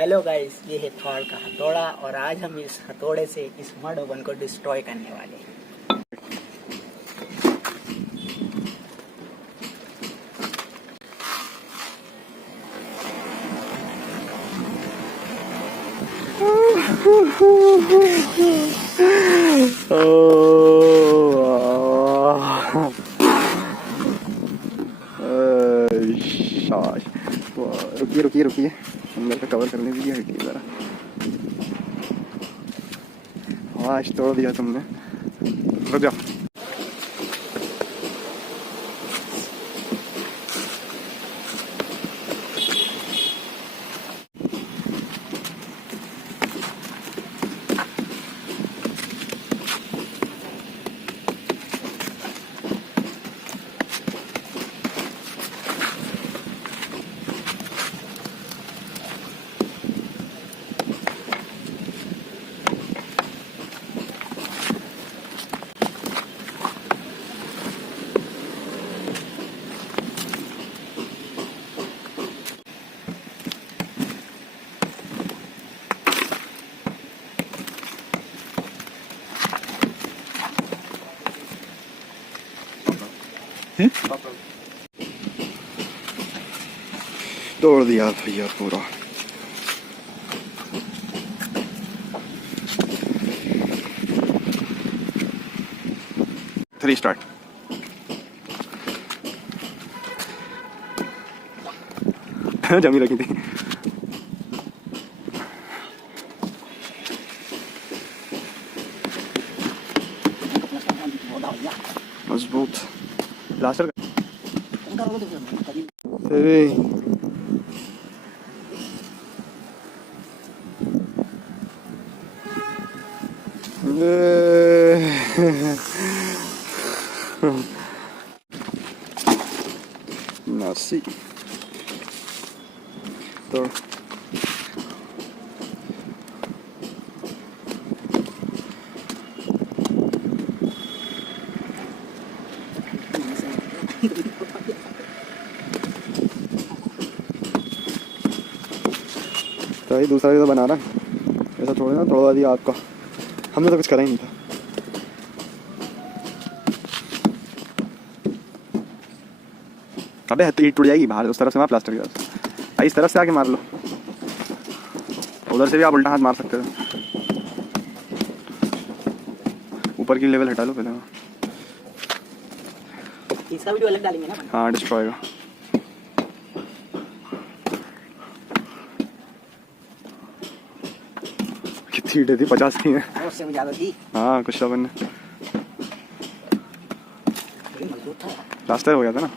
Hello guys, ये है Thor का हथौड़ा और आज हम इस हथौड़े से इस मड ओवन को डिस्ट्रॉय करने वाले हैं। रुकिए रुकिए रुकिए, अंदर का कवर करने दीजिए, हटिए ज़रा। आज तोड़ दिया तुमने, रुक जाओ। तोड़ दिया भैया पूरा। Three start. जमी रखी थी। मजबूत प्लास्टर का। Nasi तो ये दूसरा भी तो बना रहा, ऐसा थोड़ा ना थोड़ा दिया आपका, हमने तो कुछ करा ही नहीं था। अबे तो ईंट टूट जाएगी बाहर, उस तरफ से मार प्लास्टर की तरफ से, इस तरफ से आके मार लो, उधर से भी आप उल्टा हाथ मार सकते हो। ऊपर की लेवल हटा लो पहले। इसका वीडियो अलग डालेंगे ना। हाँ, डिस्ट्रॉय का। कितनी ईंटें थी? 50 थी। उससे भी ज्यादा थी। हाँ, कुछ तो बनने मजबूत था। प्लास्टर हो गया था ना।